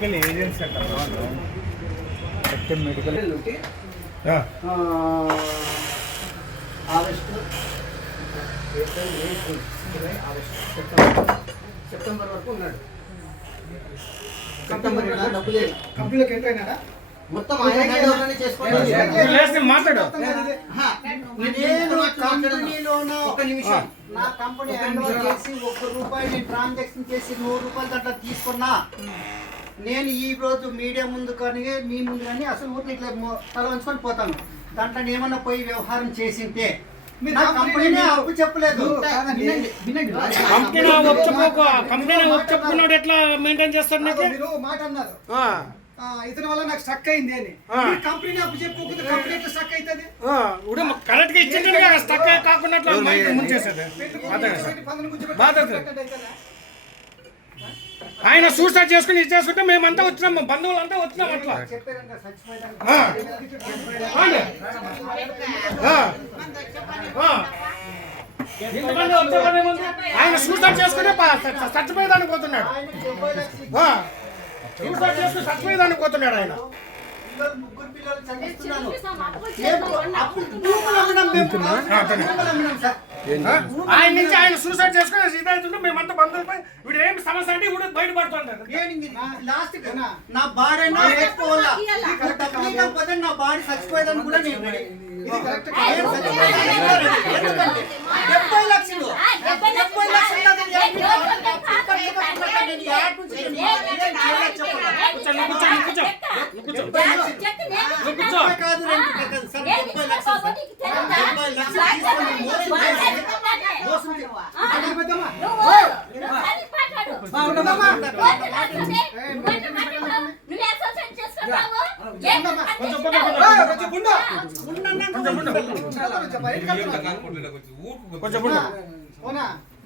Medical agency అంటారు. Medical August September వరకు ఉన్నాడు. సెప్టెంబర్ డబ్బులు కంపెనీలోకి ఎంటర్ అయినాడా? మొత్తం మాట్లాడు. ఒక నిమిషం. నా కంపెనీ హ్యాండ్ ఓవర్ చేసి ₹1 నేను ట్రాన్సాక్షన్ చేసి ₹100 దాంట్లో తీసుకున్నా. నేను ఈ రోజు మీడియా ముందు కానీ మీ ముందు కానీ అసలు ఊరికి ఇట్లా తల వంచుకొని పోతాను. దాంట్లో ఏమన్నా పోయి వ్యవహారం చేసింటే కంపెనీ అప్పు చెప్పలేదు. కంపెనీ చెప్పుకున్నాడు ఎట్లా మెయింటైన్ చేస్తాడు? మాట అన్నారు ఇతని వల్ల నాకు స్టక్ అయింది అని. కంపెనీ అప్పు చెప్పుకోకుండా కంపెనీ ఎట్లా స్టక్ అవుతుంది? కరెక్ట్ గా ఇచ్చింది స్టక్ కాకుండా ఆయన సూసైడ్ చేసుకుని ఇచ్చేసుకుంటే మేమంతా వచ్చినాం, బంధువులంతా వచ్చినాం. అట్లా ఆయన సూసైడ్ చేసుకుని చచ్చిపోయేదానికి పోతున్నాడు. సూసైడ్ చేసుకుని చచ్చిపోయేదానికి పోతున్నాడు ఆయన. ముగ్గురు పిల్లలు చదివిస్తున్నాను. ఆయన నుంచి ఆయన సూసైడ్ చేసుకుని ఇదవుతుంటే మేమంతా బంధువులపై వీడు ఏమి సమస్య అంటే ఇప్పుడు బయటపడుతుంటారు. లాస్ట్ నా బాడీ చచ్చిపోతే నా బాడీ చచ్చిపోయేదని కూడా నేను 70 లక్షలు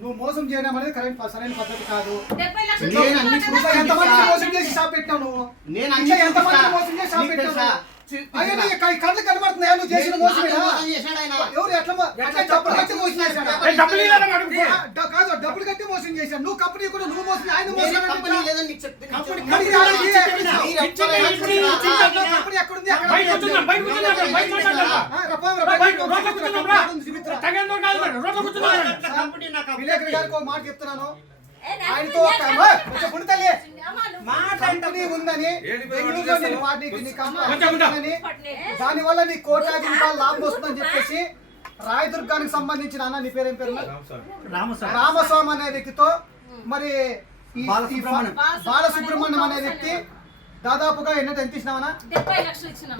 నువ్వు మోసం చేయడం అనేది సరైన పద్ధతి కాదు. ఎంతమంది మోసం చేసి షాప్ పెట్టావు నువ్వు? ఎంతమంది మోసం చేసి షాప్ పెట్టావు? కళ్ళు కనబడుతుంది నువ్వు చేసిన మోసం. ఎవరు ఎట్లా డబ్బులు కట్టి మోసం చేశాడు? కాదు, డబ్బులు కట్టి మోసం చేశాడు. నువ్వు కంపెనీ కూడా నువ్వు మోసం, ఆయన మోసం. కంపెనీ ఎక్కడుంది? విలేకరి గారికి ఒక మాట చెప్తున్నాను. ఆయనతో కంపెనీ ఉందని బెంగళూరులో నేను దాని వల్ల నీ కోట్లాది రూపాయలు లాభం వస్తుందని చెప్పేసి రాయదుర్గానికి సంబంధించిన అన్న నీ పేరేం పేరు రామస్వామి అనే వ్యక్తితో మరి బాలసుబ్రహ్మణ్యం అనే వ్యక్తి దాదాపుగా ఎంత ఇచ్చినావనా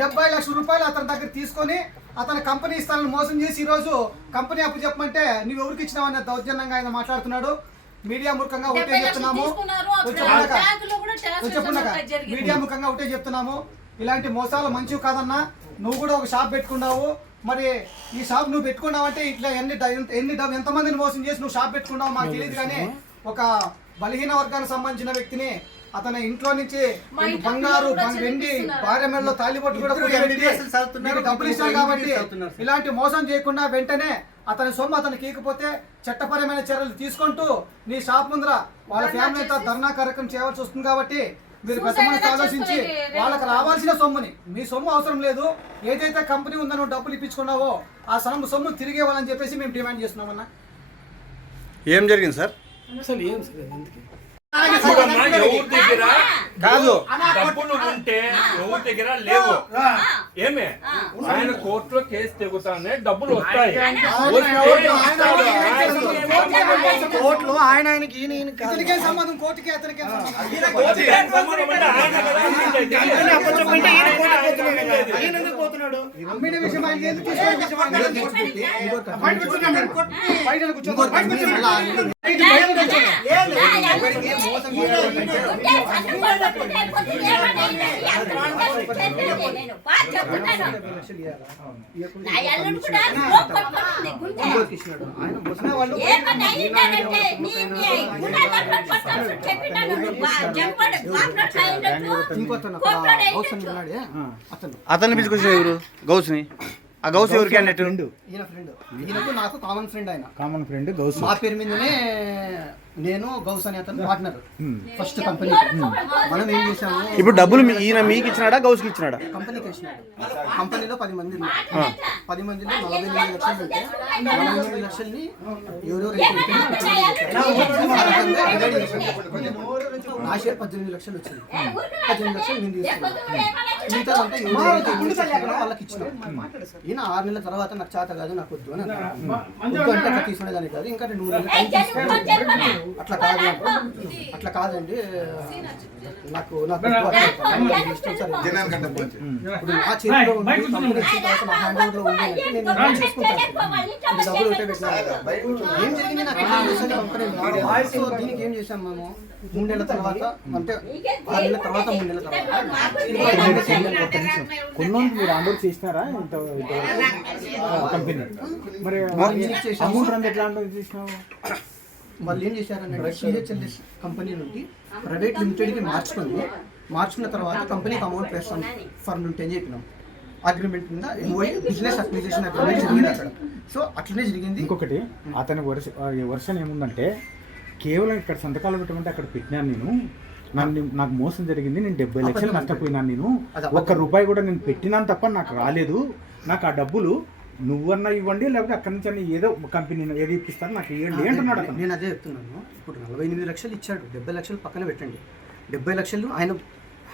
70 లక్షల రూపాయలు అతని దగ్గర తీసుకొని అతని కంపెనీ స్థలాన్ని మోసం చేసి ఈ రోజు కంపెనీ అప్పు చెప్పమంటే నువ్వు ఎవరికి ఇచ్చినావన్న దౌర్జన్యంగా ఆయన మాట్లాడుతున్నాడు. మీడియా ముఖంగా ఒకటే చెప్తున్నాము, మీడియా ముఖంగా ఒకటే చెప్తున్నాము, ఇలాంటి మోసాలు మంచివి కాదన్నా. నువ్వు కూడా ఒక షాప్ పెట్టుకున్నావు. మరి ఈ షాప్ నువ్వు పెట్టుకున్నావు అంటే ఇట్లా ఎంతమందిని మోసం చేసి నువ్వు షాప్ పెట్టుకున్నావు మాకు తెలియదు. కానీ ఒక బలహీన వర్గానికి సంబంధించిన వ్యక్తిని అతని ఇంట్లో నుంచి బంగారు వెండి భార్య మెడలో తాళిబొట్టు కూడా డబ్బులు ఇస్తాడు. కాబట్టి ఇలాంటి మోసం చేయకుండా వెంటనే అతని సొమ్ము అతనికి ఇకపోతే చట్టపరమైన చర్యలు తీసుకుంటూ నీ షాప్ ముందర వాళ్ళ ఫ్యామిలీతో ధర్నా కార్యక్రమం చేయవలసి వస్తుంది. కాబట్టి మీరు పెద్ద మనసు ఆలోచించి వాళ్ళకి రావాల్సిన సొమ్ముని, మీ సొమ్ము అవసరం లేదు, ఏదైతే కంపెనీ ఉందో నువ్వు డబ్బులు ఇప్పించుకున్నావో ఆ సొమ్ము తిరిగి ఇవ్వాలని చెప్పేసి మేము డిమాండ్ చేస్తున్నామన్నా. ఏం జరిగింది సార్? అసలు ఏం సార్ ఎవరి దగ్గర కాదు డబ్బులు ఉంటే ఎవరి దగ్గర లేవు. ఏమే ఆయన కోర్టులో కేసు తెగుతానే డబ్బులు వస్తాయి. కోర్టులో ఆయనకి సంబంధం, కోర్టుకి అతనికి అమ్మిన విషయం ఆయన ఎందుకు అతన్ని పిలుచుకొచ్చిన ఎవరు? గౌస్ని ఆ గౌస్ ఎవరికి అన్నట్టు? ఈయన ఫ్రెండ్, ఈయనకు నాకు కామన్ ఫ్రెండ్. ఆయన కామన్ ఫ్రెండ్ గౌస్. మా పేరు మీదనే నేను గౌస్ అనే అతను పార్ట్నర్ ఫస్ట్ కంపెనీ. మనం ఏం చేసాము, ఇప్పుడు డబ్బులు ఈయన మీకు ఇచ్చినాడా గౌస్కి ఇచ్చినాడా? కంపెనీకి ఇచ్చినాడు. కంపెనీలో 10 మంది ఉన్నారు. 10 మందిలో 48 లక్షలు ఉంటే 48 లక్షల్ని ఎవరెవరు నా షేర్ 18 లక్షలు వచ్చింది. 18 లక్షలు నేను తీసుకున్నాను. మిగతా అంతా ఎవరైతే వాళ్ళకి ఇచ్చినాం. ఈయన 6 నెలల తర్వాత నాకు చేత కాదు, నాకు వద్దు అని అన్నాడు. వద్దు అంటే అట్లా తీసుకునేదాన్ని కాదు, ఇంకా 2 నెలలు టైం తీసుకున్నాను. అట్లా కాదు, అట్లా కాదండి, నాకు ఇష్టం సార్. ఇప్పుడు నా చేతిలో ఉంది, కంపెనీ వచ్చిన తర్వాత నా హ్యాండ్ ఓవర్ లో ఉంది అంటే నేను నిర్ణయం చేసుకుంటాను. ఇది డబ్బులు ఉంటే పెట్టినా ఏం జరిగింది నాకు కంపెనీ. సో దీనికి ఏం చేసాం మేము, 3 నెలల తర్వాత అంటే 6 నెలల తర్వాత 3 నెలల తర్వాత కొన్ని మీరు హ్యాండ్ ఓవర్ చేసినారా కంపెనీ? మరి అమౌంట్ అంతా ఎట్లా హ్యాండ్ ఓవర్ చేసినావు? వాళ్ళు ఏం చేశారనంటే సిహెచ్ఎల్ఎస్ కంపెనీ నుండి ప్రైవేట్ లిమిటెడ్కి మార్చుకున్న తర్వాత కంపెనీకి అమౌంట్ వేస్తాం ఫర్ నుండి అని చెప్పినాం. అగ్రిమెంట్ కింద బిజినెస్ అక్విజిషన్ అగ్రిమెంట్ జరిగింది అక్కడ. సో అట్లనే జరిగింది. ఇంకొకటి అతని వర్షన్ ఏముందంటే, కేవలం ఇక్కడ సంతకాలు పెట్టమంటే అక్కడ పెట్టినాను నేను, నాకు మోసం జరిగింది, నేను 70 లక్షలు నష్టపోయినాను, నేను 1 రూపాయి కూడా నేను పెట్టినాను తప్ప నాకు రాలేదు, నాకు ఆ డబ్బులు నువ్వన్నా ఇవ్వండి లేకపోతే అక్కడి నుంచి అన్ని ఏదో కంపెనీ ఏది ఇప్పిస్తాను నాకు ఇవ్వండి అంటున్నాడు. నేను అదే చెప్తున్నాను. ఇప్పుడు 48 లక్షలు ఇచ్చాడు, 70 లక్షలు పక్కన పెట్టండి. 70 లక్షలు ఆయన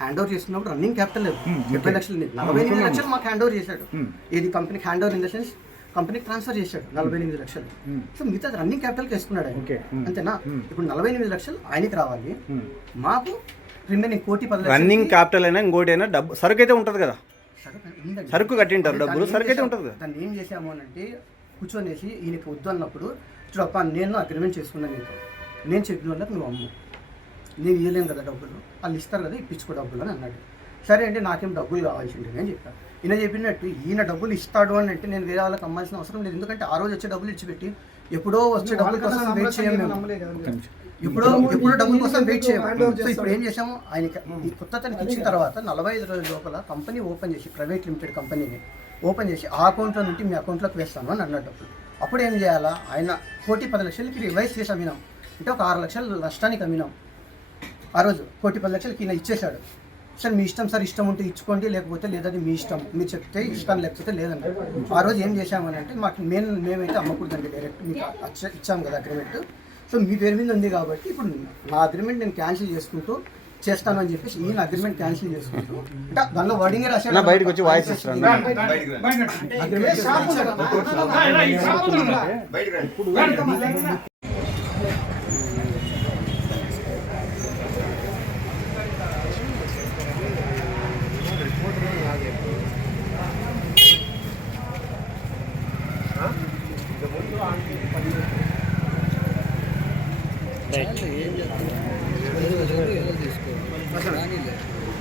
హ్యాండ్ ఓవర్ చేసుకున్నప్పుడు రన్నింగ్ క్యాపిటల్ లేదు. 70 లక్షలు 48 లక్షలు మాకు హ్యాండ్ ఓవర్ చేశాడు. ఇది కంపెనీకి hand over in the sense కంపెనీకి ట్రాన్స్ఫర్ చేశాడు 48 లక్షలు. సో మిగతా రన్నింగ్ క్యాపిటల్కి వేసుకున్నాడు ఆయన, అంతేనా? ఇప్పుడు 48 లక్షలు ఆయనకి రావాలి, మాకు రిమైనింగ్ 1,10,00,000. రన్నింగ్ క్యాపిటల్ అయినా ఇంకోటి అయినా డబ్బు సరుకు అయితే ఉంటుంది కదా, సరుకు కట్టింటారు, డబ్బులు సరుకు అయితే ఉంటుంది కదా. దాన్ని ఏం చేసాము అని అంటే కూర్చొనేసి ఈయనకి వద్దు అన్నప్పుడు, చూడప్ప నేను అగ్రిమెంట్ చేసుకున్నాను నీకు, నేను చెప్పిన వాళ్ళకి నువ్వు అమ్ము, నేను ఇవ్వలేను కదా డబ్బులు, వాళ్ళు ఇస్తారు కదా ఇప్పించుకో డబ్బులు అని అన్నాడు. సరే అంటే నాకేం డబ్బులు కావాల్సిందే అని చెప్పాను. ఈయన చెప్పినట్టు ఈయన డబ్బులు ఇస్తాడు అని అంటే నేను వేరే వాళ్ళకి అమ్మాల్సిన అవసరం లేదు, ఎందుకంటే ఆ రోజు వచ్చే డబ్బులు ఇచ్చిపెట్టి ఎప్పుడో వచ్చే డబ్బుల కోసం వెయిట్ చేయము, ఇప్పుడు డబ్బుల కోసం వెయిట్ చేయము. సో ఇప్పుడు ఏం చేసాము, ఆయనకి ఈ కొత్త తనకి ఇచ్చిన తర్వాత 45 రోజుల లోపల కంపెనీ ఓపెన్ చేసి, ప్రైవేట్ లిమిటెడ్ కంపెనీని ఓపెన్ చేసి ఆ అకౌంట్లో నుండి మీ అకౌంట్లోకి వేస్తాను అని అన్నాడు డబ్బులు. అప్పుడు ఏం చేయాలా, ఆయన 1,10,00,000కి రివైజ్ చేసి అమ్మినాం, అంటే ఒక 6 లక్షలు నష్టానికి అమ్మినాం. ఆ రోజు 1,10,00,000కి ఈయన ఇచ్చేశాడు. సార్ మీ ఇష్టం సార్, ఇష్టం ఉంటే ఇచ్చుకోండి లేకపోతే లేదని మీ ఇష్టం, మీరు చెప్తే ఇష్టం లేకపోతే లేదండి. ఆ రోజు ఏం చేశామని అంటే మాకు మేమైతే అమ్మకూడదండి, డైరెక్ట్ మీకు ఇచ్చాము కదా అగ్రిమెంట్, సో మీ పేరు మీద ఉంది కాబట్టి ఇప్పుడు నా అగ్రిమెంట్ నేను క్యాన్సిల్ చేసుకుంటూ చేస్తాను అని చెప్పేసి ఈయన అగ్రిమెంట్ క్యాన్సిల్ చేసుకుంటూ, అంటే దానిలో వర్డింగ్ రాశాడు. బయటకు వచ్చి వాయిస్ ఇస్తాను.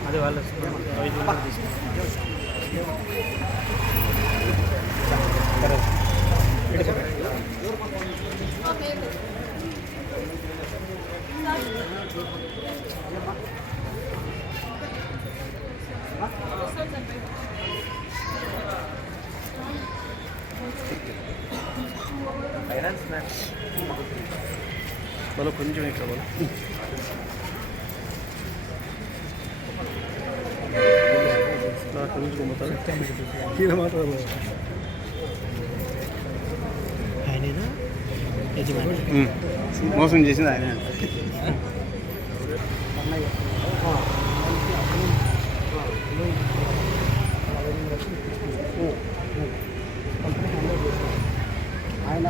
అదే వాళ్ళ बोलो కొంచెం ఇక్కడ बोलो మోసం చేసింది ఆయన. ఆయన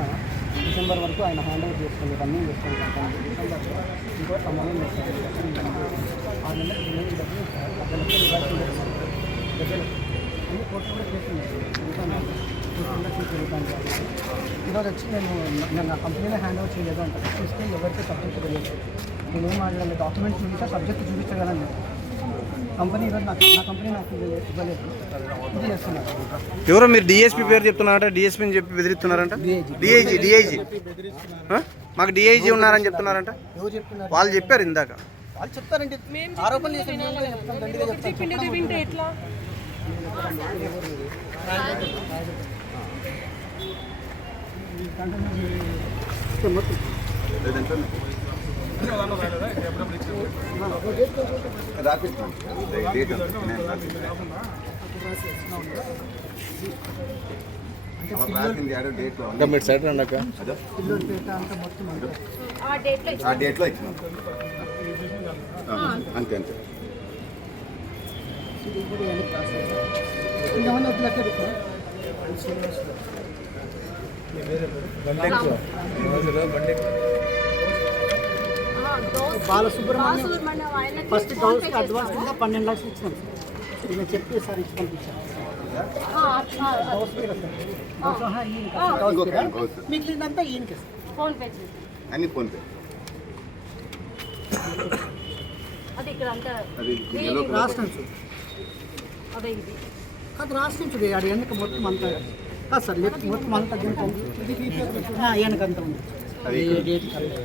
డిసెంబర్ వరకు ఆయన హ్యాండ్ ఓవర్ చేసుకోండి, రన్నింగ్ చేసుకోండి, డిసెంబర్లో ఇంకో సంబంధం చేస్తారు. 6 నెలలకు అన్ని కోర్టు కూడా చేస్తున్నాను. ఈరోజు వచ్చి నేను నా కంపెనీలో హ్యాండ్ ఓవర్ చేయలేదు అంటే చూస్తే ఎవరితో సబ్జెక్ట్ తెలియదు, నేనేం మాట్లాడాలి, డాక్యుమెంట్స్ చూపిస్తే సబ్జెక్ట్ చూపించగలను. కంపెనీ ఈరోజు నా కంపెనీ నాకు ఇవ్వలేదు, ఇది చేస్తున్నారు. ఎవరో మీరు డిఎస్పీ పేరు చెప్తున్నారంట, డిఎస్పీని చెప్పి బెదిరిస్తున్నారంట. డిఐజీ మాకు డిఐజీ ఉన్నారని చెప్తున్నారంట. ఎవరు చెప్తున్నారు? వాళ్ళు చెప్పారు ఇందాక. వాళ్ళు చెప్తారంటే ఆరోపణలు చేసి మీరు సైడ్ రండి అక్క. ఆ డేట్లో ఇచ్చినాం అంతే అంతే. బాలసుబ్రహ్మణ్యం ఫస్ట్ డౌన్స్కి అడ్వాన్స్ కింద 12 లక్షలు ఇచ్చినాం. నేను చెప్పి సార్ ఇచ్చి పంపించాను. మిగిలినంతా ఈయనకి ఫోన్ పే అన్ని ఫోన్పే. అది ఇక్కడ అంతా అది yellow colour. రాష్ట్రం అదే ఇది కాదు రాష్ట్రం చూడు అది వెనక మొత్తం అంతా కాదు సార్ లెఫ్ట్ మొత్తం అంతా వెనకంతా ఉంది. అది ఈ డేట్ కల్లా.